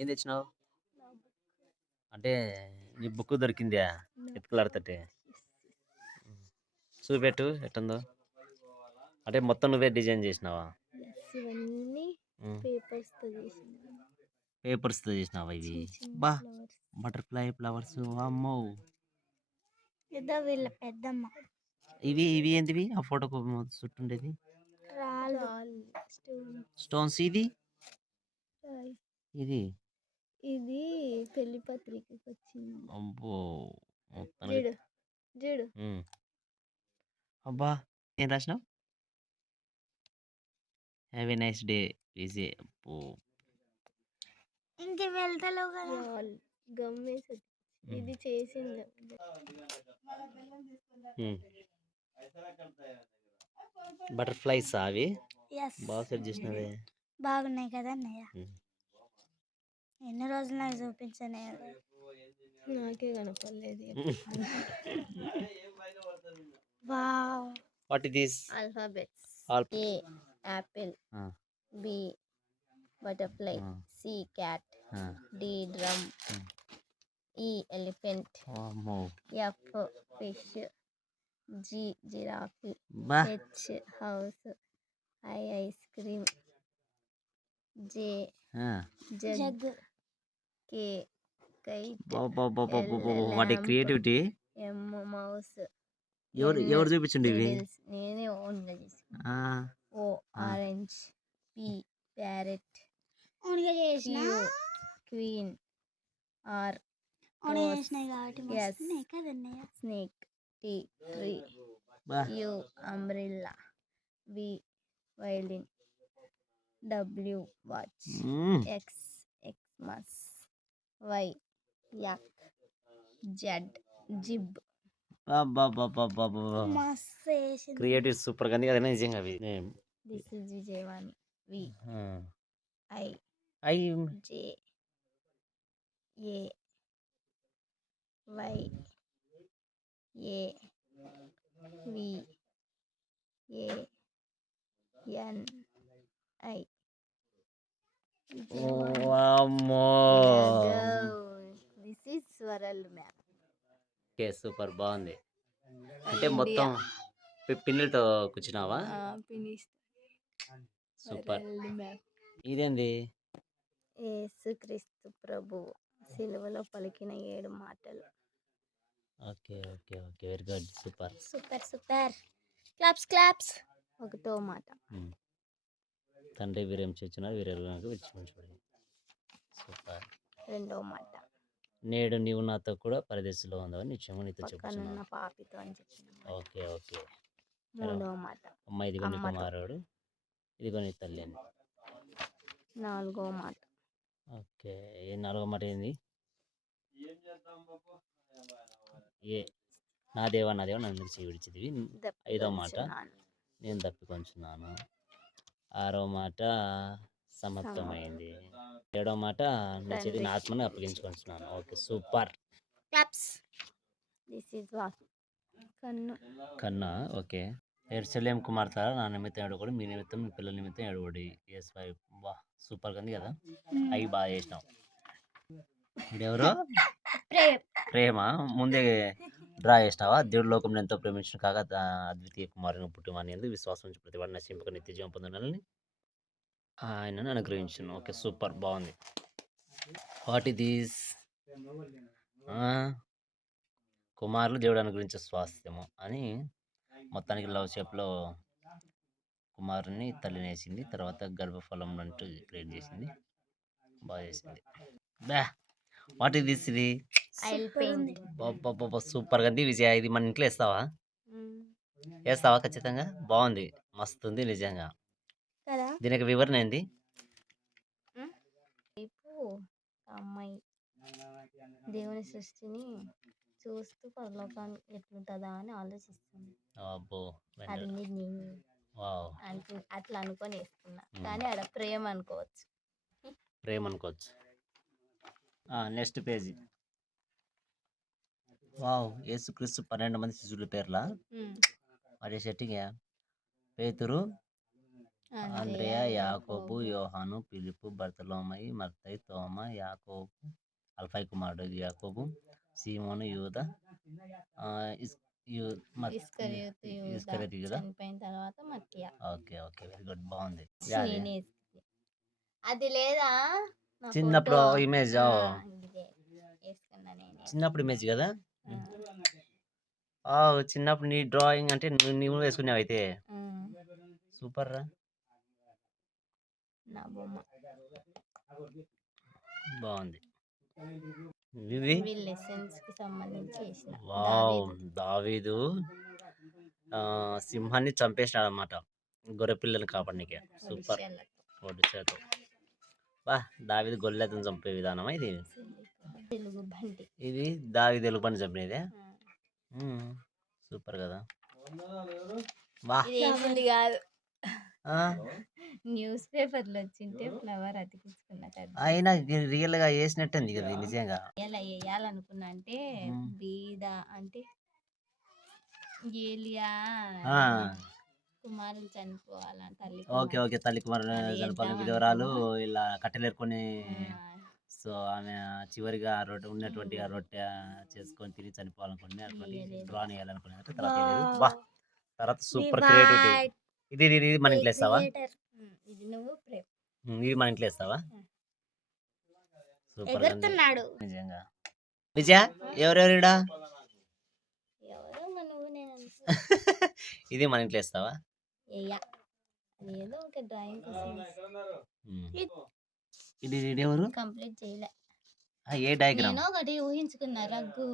ఏం తెచ్చినావు? అంటే నీ బుక్ దొరికిందా ఎత్తుకులాడుతుంటే. చూపెట్టు ఎట్టుందో. అంటే మొత్తం నువ్వే డిజైన్ చేసినావా? పేపర్స్తో చేసినావా ఇవి? బా. బటర్ఫ్లై ఫ్లవర్స్ అమ్మో వీళ్ళ పెద్దమ్మ. ఇవి ఇవి ఏంటివి? ఆ ఫోటోకు చుట్టుండేది? స్టోన్స్ ఇది ఇది? ఇది పెళ్ళి పత్రికకి వచ్చింది అబ్బో మొత్తానికి ఉమ్. అబ్బా! ఏం రాసినావు? హ్యావ్ నైస్ డే ఈజీ అబ్బో! ఇంక వెళ్తలో కదా? గమ్మేసి ఉమ్. ఇది చేసింది. బటర్ఫ్లైస్ అవి? ఎస్ బాగా సెట్ చేసినవే. బాగున్నాయి కదా అన్నయ్య? ఉమ్. ఎన్ని రోజులు నాకు చూపించనే నాకే కనపడలేదు. Wow. What is this? Alphabets. All A apple B butterfly. C cat. D drum. E elephant. F fish. G giraffe. H house. I ice cream. J. Jug. K kite బా బా బా బా బా బా బా. వాటి. క్రియేటివిటీ మౌస్ ఎవరు ఎవరు చూపించండి ఇవి. నేనే O. Orange P parrot queen R snake T tree బా U umbrella V violin W watch mm. X Xmas Y yak Z zebra. Creative super కానీ అదే నిజంగా అవి. This is Vijayavani V. I. I J. A. Y. A. V. A. N. I. వామ్మో! This is swirl map okay super బాగుంది. అంటే మొత్తం పి- పిన్నులతో కూర్చున్నావా? Finish super. ఇదేంది? యేసుక్రీస్తు ప్రభు సిలువలో పలికిన ఏడు మాటలు. Okay okay okay very good super. Super super. Claps claps. ఒకటో మాట. తండ్రి వీరేం చేస్తున్నారు వీరేరు విడిచిపెట్టుకోండి సూపర్. రెండో మాట నేడు నీవు నాతో కూడా పరదేశంలో ఉందావు నిత్యము నీతో చెప్పుచున్నాను. పాపితో అని చెప్పిన మాట. Okay okay. మూడో మాట అమ్మ ఇదిగో నీ. కుమారుడు ఇదిగో నీ తల్లి అని. నాలుగో మాట ఓకే. ఏ నాలుగో మాట ఏంది? ఏ నా దేవా నా దేవా నన్ను చేయి విడిచిదివి ఐదో మాట. నేను తప్పికొంచున్నాను ఆరో మాట సమర్థమైంది. ఏడో మాట నీ చేతి నా ఆత్మని అప్పగించుకొంచున్నాను okay super. Claps. This is కన్ను. కన్నా ఓకే. ఎర్సలేం కుమార్తె నా నిమిత్తం ఏడుకోడు మీ నిమిత్తం మీ పిల్లల నిమిత్తం ఏడుకోడి ఎస్ ఫైవ్ బా సూపర్ కంది. కదా అవి బాగా చేసినావు. ఎవరు ప్రేమ. ముందే డ్రా చేసినావా? దేవుడు లోకం ఎంతో ప్రేమించిన కాక అద్వితీయ కుమారుని పుట్టుమని ఎందుకు విశ్వాసం నుంచి ప్రతి వాడిని నశింపక నిత్య జీవం పొందాలని ఆయనను అనుగ్రహించాను. ఓకే సూపర్ బాగుంది. వాట్ ఇస్ దిస్ కుమారులు దేవుడు అనుగ్రహించే స్వాస్థ్యము అని మొత్తానికి లవ్ షేప్లో కుమారుని తల్లిని వేసింది. తర్వాత గర్భఫలం అంటూ క్రియేట్ చేసింది. బాగా చేసింది. బ్యా వాట్ ఇస్ దిస్ ఇది? సూపర్గా ఉంది విజయ. ఇది మన ఇంట్లో వేస్తావా? వేస్తావా ఖచ్చితంగా? బాగుంది. మస్తు ఉంది నిజంగా. కదా? దీనికి వివరణ ఏంది? అమ్మాయి దేవుని సృష్టిని చూస్తూ పరలోకాన్ని ఎట్లుంటుందా అని ఆలోచిస్తుంది. అబ్బో అది అట్లా అనుకొని వేసుకున్నా. మ్మ్. కానీ ఆడ ప్రేమ అనుకోవచ్చు. ప్రేమ అనుకోవచ్చు. Next page. వావ్ యేసుక్రీస్తు పన్నెండు మంది శిశువుల పేర్లా. వాటి సెట్టింగ్ పేతురు ఆంద్రియా యాకోబు యోహాను పిలుపు బర్తలోమయి మత్తయి తోమ యాకోబు అల్ఫై కుమారుడు యాకోబు సీమోను యూద ఓకే ఓకే వెరీ గుడ్ బాగుంది. అది లేదా? చిన్నప్పుడు? ఇమేజ్ చిన్నప్పుడు ఇమేజ్ కదా? చిన్నప్పుడు నీ డ్రాయింగ్ అంటే నువ్వు వేసుకున్నావు అయితే? సూపర్ రా. బాగుంది. ఇది దావీదు. సింహాన్ని చంపేసినాడు అనమాట గొర్రె పిల్లని కాపాడనీకే. సూపర్. ఒడిశాతో వా దావీదు గొల్లెతను చంపే విధానమా ఇది? తెలుగు ఇది దావీదు ఎలుపని చంపినదే? ఆ, సూపర్ కదా. న్యూస్ పేపర్లో వచ్చింటే ఫ్లవర్ అతికించుకున్నా అయినా రియల్గా వేసినట్టుంది కదా నిజంగా. ఎలా వేయాలనుకున్నా అంటే. బీద అంటే ఏలియా కుమారులు తల్లి ఓకే ఓకే తల్లి కుమార్ అది జనపల్లి వేద్దాం విధవరాలు. ఇలా కట్టెలేరుకొని సో ఆమె చివరిగా ఆ రొట్టె ఉన్నటువంటి ఆ రొట్టె చేసుకొని తిని చనిపోవాలనుకుని అటువంటి వేయలేదు. డ్రాన్ వేయాలనుకున్నట్టు తర్వాత తర్వాత సూపర్. క్రియేటివిటీ ఇది ఇది మన ఇంట్లో వేస్తావా. ఇది నువ్వు మన ఇంట్లో వేస్తావా. సూపర్ నిజంగా విజయ ఎవరెవరు ఈడ? ఎవరో మా నువ్వు నేను అనుకో. ఇది మన ఇంట్లో వేస్తావా ఏదో ఒక డ్రాయింగ్. ఇది ఇది ఎవరు కంప్లీట్ చేయలే. ఏ డయాగ్రామ్ నేను ఒకటి ఊహించుకున్నా. రగ్గు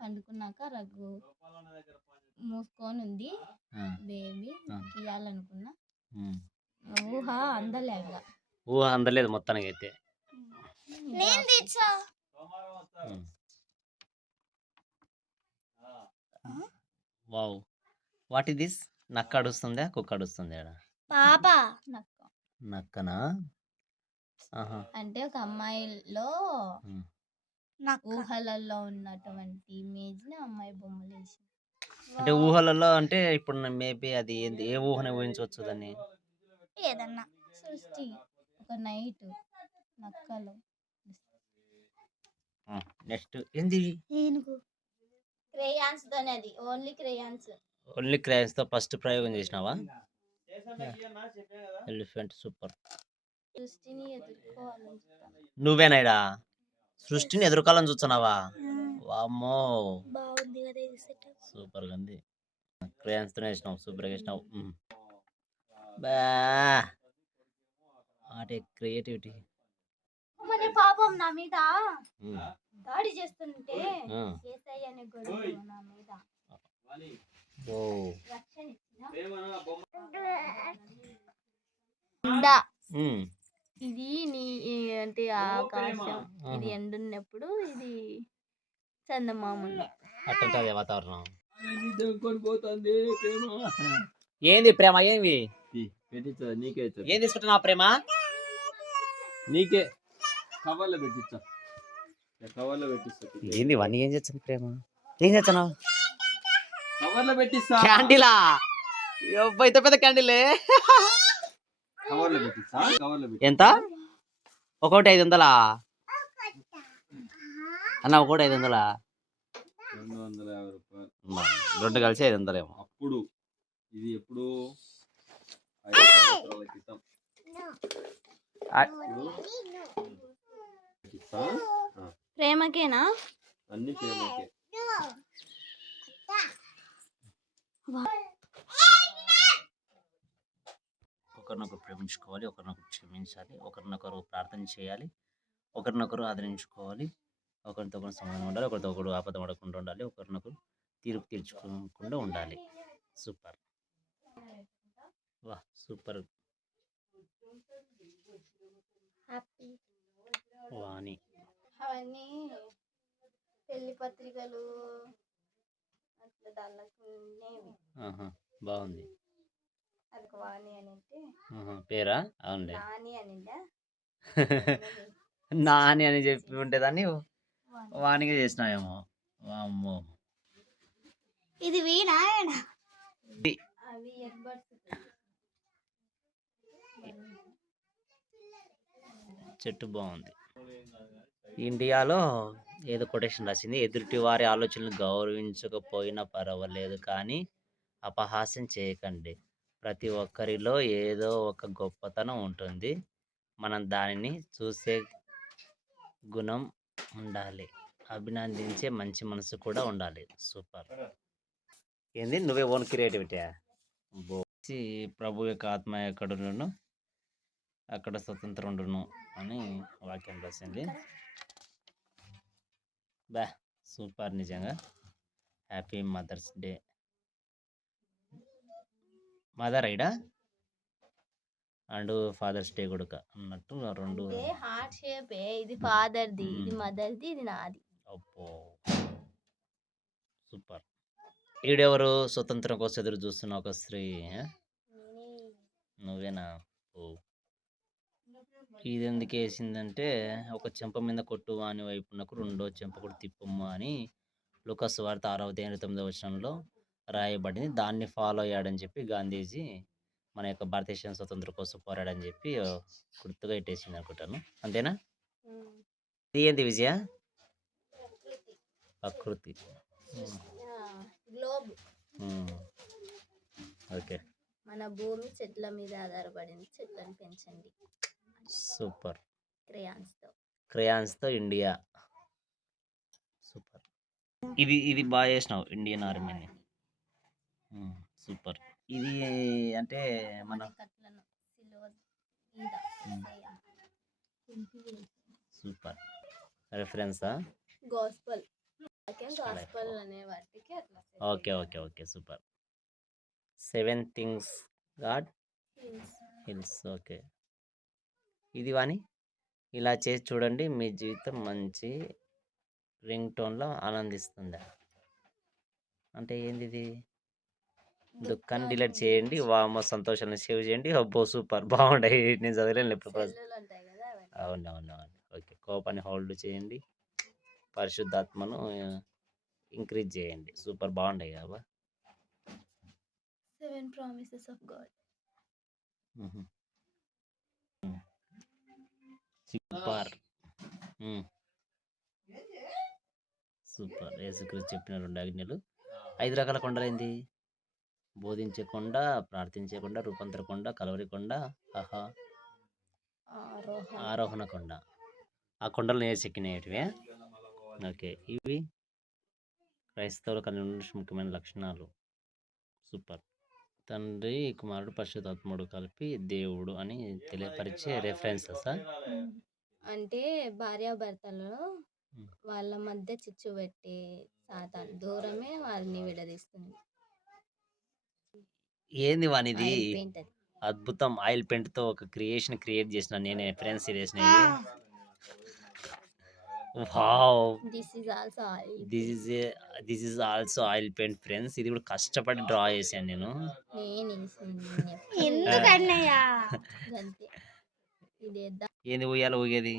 పండుకున్నాక రగ్గు మూసుకొని ఉంది బేబీ ఆ. ఇయ్యాలనుకున్నా ఊహ అందలేక. ఊహ అందలేదు మొత్తానికి అయితే నేను తెచ్చా. వావ్. వాట్ ఇస్ దిస్ నక్క అడుస్తుందా కుక్క అడుస్తుంది ఆడ పాప నక్క. నక్కనా? ఆహా. అంటే ఒక అమ్మాయిలో ఊహలలో ఉన్నటువంటి ఇమేజ్ని అమ్మాయి బొమ్మలు వేసి అంటే ఊహలలో అంటే ఇప్పుడు మేబీ అది ఏంది? ఏ ఊహని ఊహించవచ్చు దాన్ని? ఏదన్నా సృష్టి. ఒక నైట్ నక్కలు. నెక్స్ట్. ఏంది? ఏనుగు. క్రేయాన్స్ తోనే అది. ఓన్లీ క్రేయాన్స్ ఓన్లీ క్రయన్స్తో ఫస్ట్ ప్రయోగం చేసినావా? Elephant super. నువ్వేనాయిడా? సృష్టిని ఎదుర్కోవాలని చూస్తున్నావా? వామ్మో. సెట్ సూపర్గా ఉంది. క్రయాన్స్తో వేసినావు సూపర్గా వేసినావు. బా. A creativity. మరి పాపం నా మీద. దాడి చేస్తుంటే ఆ. ఏసై అనే గొడవ నా మీద. ఇది నీ అంటే ఆకాశం ఇది ఎండున్నప్పుడు ఇది చందమామ. అట్టుంటది వాతావరణం ఏంది ప్రేమ ఏంది? పెట్టించా నీకే ఇచ్చా ఏం తీసుకుంటున్నావు ప్రేమ? నీకే. కవర్లో పెట్టించా. కవర్లో పెట్టిస్తా ఏంది ఇవన్నీ ఏం చేస్తుంది ప్రేమ? ఏం చేస్తున్నావు? కవర్లో పెట్టిస్తా. క్యాండిలా? ఇంత పెద్ద క్యాండిలే. కవర్లో పెట్టిస్తా కవర్లో పెట్టి ఎంత? ఒకటి ఐదు వందలా? అన్న ఒకటి ఐదు వందలా? రెండు వందల యాభై రూపాయలు. అమ్మా, రెండు కలిసి ఐదు వందలేమో. అప్పుడు ఇది ఎప్పుడు? ఐదు సంవత్సరాల క్రితం. ప్రేమకేనా? అన్ని ఫేమకే ఒకరినొకరు ప్రేమించుకోవాలి ఒకరినొకరు క్షమించాలి ఒకరినొకరు ప్రార్థన చేయాలి ఒకరినొకరు ఆదరించుకోవాలి ఒకరితో ఒకరు సమాధానం ఉండాలి ఒకరితో ఒకరు ఆపద పడకుండా ఉండాలి ఒకరినొకరు తీర్పు తీర్చుకోకుండా ఉండాలి. సూపర్. వా సూపర్. వాణి. అవన్నీ పెళ్ళి పత్రికలు బాగుంది. పేరా? అవునులే. నాని అని నాని అని చెప్పి ఉంటే దాన్ని వాణిగా చేసినాయేమో అమ్మో ఇది వీణా చెట్టు బాగుంది. ఇండియాలో ఏదో కొటేషన్ రాసింది. ఎదుటి వారి ఆలోచనలు గౌరవించకపోయినా పర్వాలేదు కానీ అపహాస్యం చేయకండి. ప్రతి ఒక్కరిలో ఏదో ఒక గొప్పతనం ఉంటుంది. మనం దానిని చూసే గుణం ఉండాలి. అభినందించే మంచి మనసు కూడా ఉండాలి. సూపర్. ఏంది? నువ్వే ఓన్ క్రియేటివిటీ ప్రభు యొక్క ఆత్మ ఎక్కడును అక్కడ స్వతంత్రం ఉండును అని వాక్యం రాసింది. బా! సూపర్ నిజంగా. Happy mother's day. మదర్ ఐడా? అండ్ ఫాదర్స్ డే కూడా అన్నట్టు రెండు హార్ట్ షేప్ ఇది ఫాదర్ది ఇది. మదర్ది ఇది నాది. అబ్బో! సూపర్. ఈడెవరు స్వతంత్రం కోసం ఎదురు చూస్తున్న ఒక స్త్రీ? నువ్వేనా? ఓ. ఇది ఎందుకు వేసిందంటే ఒక చెంప మీద కొట్టు అని వైపునకు రెండో చెంప కూడా తిప్పమ్మ అని లుకస్ వార్త ఆరవ ఎనిమిది తొమ్మిదవ వచనంలో రాయబడింది. దాన్ని ఫాలో అయ్యాడని చెప్పి గాంధీజీ మన యొక్క భారతదేశం స్వతంత్రం కోసం పోరాడని చెప్పి గుర్తుగా ఇట్టేసింది అనుకుంటాను. అంతేనా? ఇది ఏంటి విజయ? ప్రకృతి. ఓకే. మన భూమి చెట్ల మీద ఆధారపడింది. చెట్లను పెంచండి. సూపర్. క్రేయాన్స్తో క్రయాన్స్తో ఇండియా. సూపర్. ఇది ఇది బాగా చేసినావు ఇండియన్ ఆర్మీని సూపర్. ఇది అంటే మన. సూపర్. రెఫరెన్సా? గాస్పల్. చాలా గాస్పల్ ఎక్కువ. అనే వాటికి అట్లా set okay okay okay super. Seven things God. Hills okay. ఇది వాణి ఇలా చేసి చూడండి మీ జీవితం మంచి రింగ్ టోన్లో ఆనందిస్తుందా. అంటే ఏంది ఇది దుఃఖాన్ని డిలీట్ చేయండి వామ సంతోషాన్ని సేవ్ చేయండి. అబ్బో సూపర్! బాగుంటాయి నేను చదివలేను ఎప్పుడు ప్రజ- సెల్లులు ఉంటాయి కదా అవన్నీ. అవును అవును అవును ఓకే. కోపాన్ని హోల్డ్ చేయండి. పరిశుద్ధాత్మను ఇంక్రీజ్ చేయండి. సూపర్! బాగుంటాయి కదా seven promises of God. Super super యేసుక్రీస్తు చెప్పిన రెండు ఆజ్ఞలు. ఐదు రకాల కొండలేంది? బోధించకుండా ప్రార్థించకుండా రూపాంతరకుండా కలవరికొండ ఆహా. ఆరోహణ. ఆరోహణ కొండ. ఆ కొండలు నేర్చెక్కినవి ఓకే. ఇవి క్రైస్తవులకు కలిగి ముఖ్యమైన లక్షణాలు. సూపర్. తండ్రి కుమారుడు పరిశుద్ధాత్ముడు కలిపి దేవుడు అని తెలియపరిచే రెఫరెన్సెస్ అంటే భార్యాభర్తలలో. వాళ్ళ మధ్య చిచ్చు పెట్టే సాతాన్ దూరమే వారిని విడదీస్తుంది. ఏంది వానిది. అద్భుతం. ఆయిల్ పెయింట్తో ఒక క్రియేషన్ క్రియేట్ చేసిన నేను friends serious wow! This is also oil this is this is also oil paint friends ఇది కూడా కష్టపడి డ్రా చేశాను నేను. ఏంది ఊయాల ఊగేది?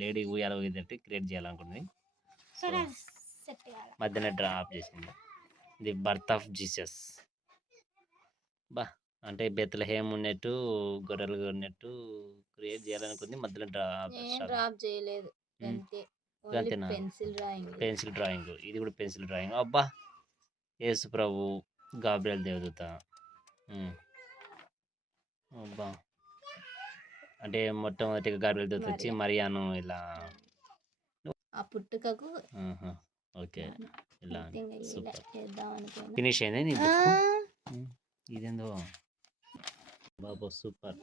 Lady ఊయాల ఊగేది create చేయాలనుకుంది. సరే సెట్ కావాలి మధ్యన డ్రా ఆఫ్ చేసింది. The birth of Jesus. బా అంటే బెత్తల హేమ్ ఉన్నట్టు గొర్రెలు ఉన్నట్టు క్రియేట్ చేయాలనుకుంది మధ్యలో డ్రా నేను డ్రాప్ చేయలేదు. అంతే అంతేనా? Pencil drawing. Pencil drawing. ఇది కూడా పెన్సిల్ డ్రాయింగ్. అబ్బా! యేసు ప్రభు గాబ్రియల్ దేవదూత. ఉమ్. అబ్బా! అంటే మొట్టమొదటిగా గాబ్రియల్ దేవత వచ్చి మరియా. మరియాను ఇలా ఆ పుట్టుకకు ఆహా, ఓకే. ఇలా సూపర్. చేద్దాం అనుకున్నా. ఫినిష్ అయింది నీ ఆ, book? ఉమ్, ఇదేందో? బాబా super.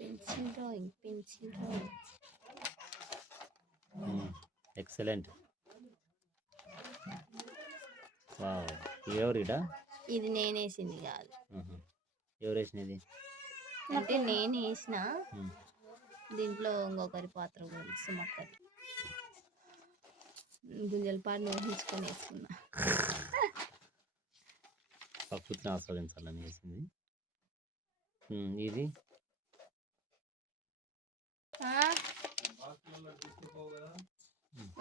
Pencil drawing pencil drawing. Excellent wow ఎవరిడా? ఇది నేను వేసింది కాదు. ఎవరు వేసినది అంటే నేను వేసిన. దీంట్లో ఇంకొకరి పాత్ర కూడా సుమక్కది. గుంజల పాటు ఊహించుకొని వేసుకున్నా. ప్రకృతిని ఆస్వాదించాలని వేసింది. ఇది?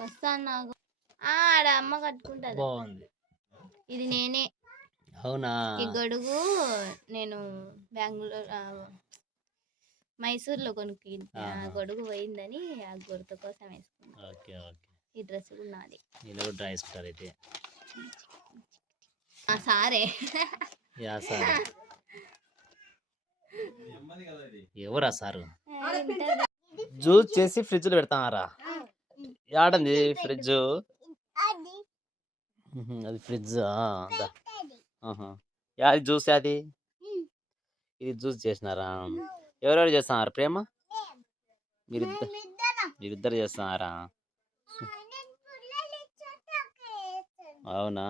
వస్తాను నాకు. ఆ, ఆడ అమ్మ కట్టుకుంటది. బాగుంది. ఇది నేనే. అవునా? ఈ గొడుగు నేను బెంగళూరు మైసూర్లో కొనుక్కి. గొడుగు పోయిందని ఆ గుర్తు కోసం వేసుకున్నా. Okay okay. ఈ డ్రెస్ కూడా నాది. నేను కూడా డ్రా వేసుకుంటారు అయితే. ఆ సారే. Yeah sir. నెమ్మది కదా ఇది. ఎవరా సారు? జ్యూస్ చేసి ఫ్రిడ్జ్లో పెడతానారా? యాడంది ఫ్రిడ్జ్? అది. అది ఫ్రిడ్జ్? యాది జ్యూస్ అది? ఇది జ్యూస్ చేసినారా? ఎవరెవరు చేస్తున్నారు? ప్రేమ? మేమిద్దరం. మీరిద్దరు చేస్తున్నారా. అవునా?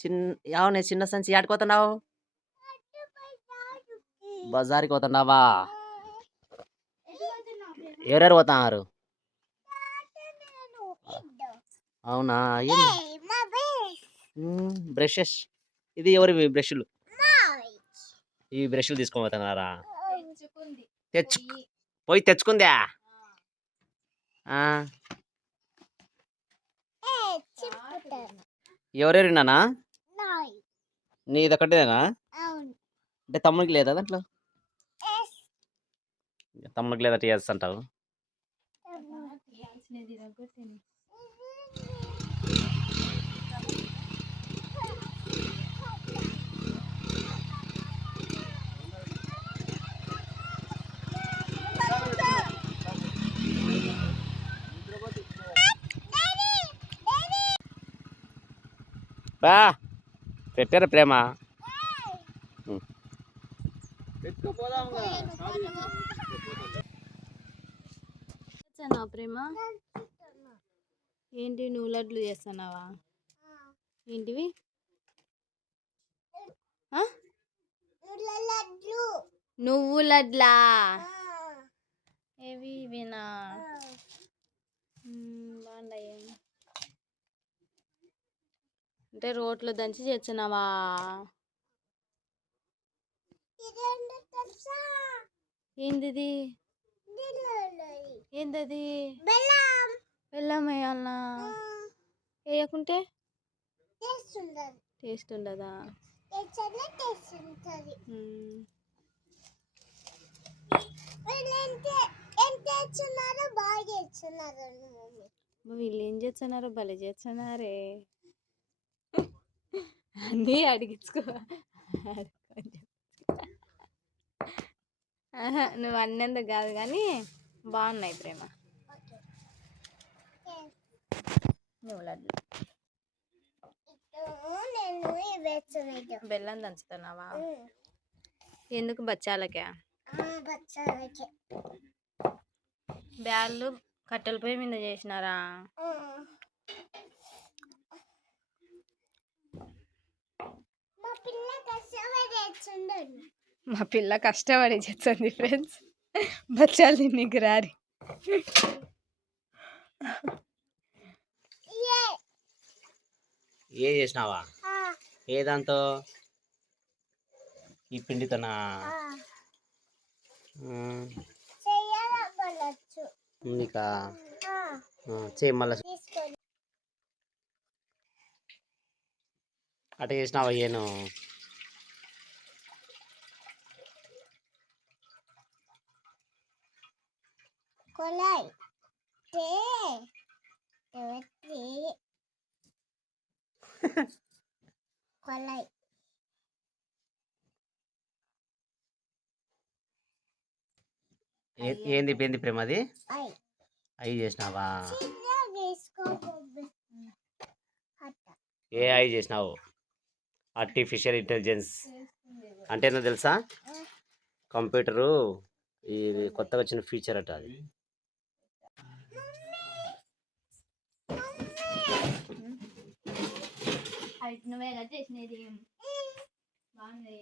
చిన్న అవునే చిన్న సంచి ఆడుకోతున్నావు బజార్కి పోతున్నావా? ఎవరెవరు పోతున్నారు. అవునా బ్రషెస్ ఇది ఎవరి బ్రష్లు. ఈ బ్రష్లు తీసుకొని పోతున్నారా తెచ్చు పోయి తెచ్చుకుందా. ఎవరెవరు నానా. నీది ఒకటేనా అంటే తమ్ముడికి లేదా దాంట్లో. తమ్ముడికి లేదా టీఎస్ అంటావు బా పెట్టారా ప్రేమ? వచ్చానా ప్రేమ? ఏంటి నువ్వు లడ్లు చేస్తున్నావా? ఏంటివి. నువ్వు లడ్లా? ఏవి ఇవేనా? బాగున్నాయి. అంటే రోట్లో దంచి చేస్తున్నావా? తెలుసా? ఏందిది? బెల్లం. వేయాలనా? వేయకుంటే? టేస్ట్ ఉండదు. వీళ్ళు ఏం చేస్తున్నారో భలే చేస్తున్నారే. అన్నీ అడిగించుకో. నువ్వు అన్నందుకు కాదు కానీ బాగున్నాయి ప్రేమ. నువ్వు లడ్డు బెల్లం దంచుతున్నావా? ఎందుకు బచ్చాలకే? బ్యాళ్ళు కట్టెల పొయ్యి మీద చేసినారా? మా పిల్ల కష్టపడి చేస్తుంది ఫ్రెండ్స్ బచ్చాలు తిన్నీకి రారి. ఏ ఏ చేసినావా? ఆ, ఏ దాంతో? ఈ పిండితోనా? నీకా చేయి మళ్ళా అట్ట చేసినావా ఏను? కొలాయి తే ఏ- ఏంది ఏంది ప్రేమ అది? ఐ అవి చేసినావా ఏ ఐ చేసినావు? ఆర్టిఫిషియల్ ఇంటెలిజెన్స్ అంటే ఏందో తెలుసా? కంప్యూటరు ఇది కొత్తగా వచ్చిన ఫీచర్ అట అది. అది నువ్వే కదా చేసినది? బాగుంది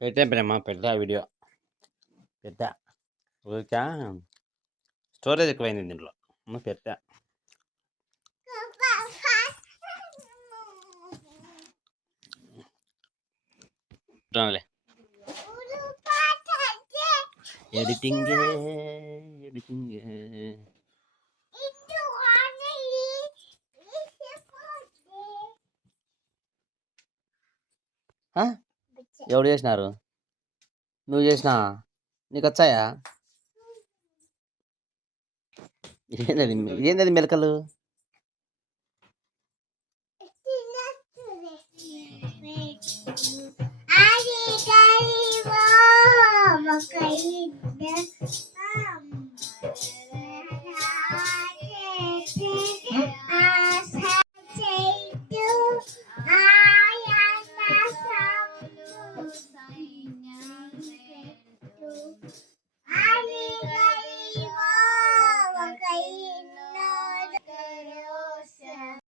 పెట్టే ప్రేమ పెడతా వీడియో పెడతా. ఊరికా స్టోరేజ్ ఎక్కువైంది దీంట్లో. చూడాలి ఎడిటింగ్ ఎడిటింగ్ ఆ? ఎవడు చేసినారు? నువ్వు చేసినా? నీకు వచ్చాయా ఏందది ఏందది మెలకలు? మకైద